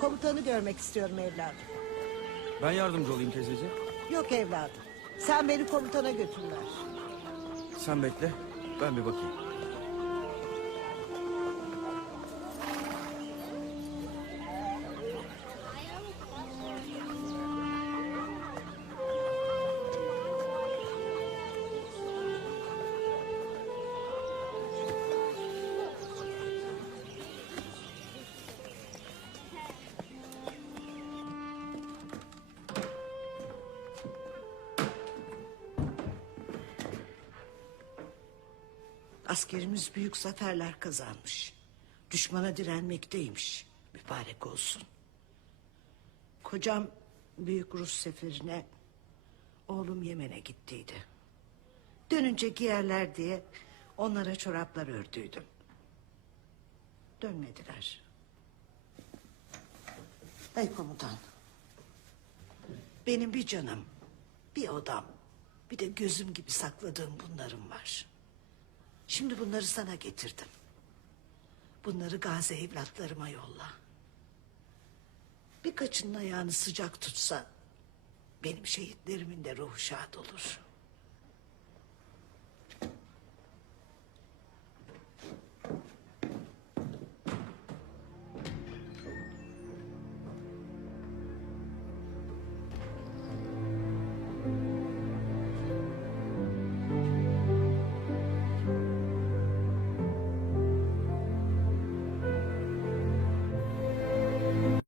Komutanı görmek istiyorum evladım. Ben yardımcı olayım teyzeciğim. Yok evladım. Sen beni komutana götürler. Sen bekle. Ben bir bakayım. Askerimiz büyük zaferler kazanmış. Düşmana direnmekteymiş. Mübarek olsun. Kocam büyük Rus seferine oğlum Yemen'e gittiydi. Dönünce giyerler diye onlara çoraplar ördüydüm. Dönmediler. Ey komutan. Benim bir canım, bir odam, bir de gözüm gibi sakladığım bunlarım var. Şimdi bunları sana getirdim. Bunları gazi evlatlarıma yolla. Birkaçının ayağını sıcak tutsa... ...benim şehitlerimin de ruhu şad olur.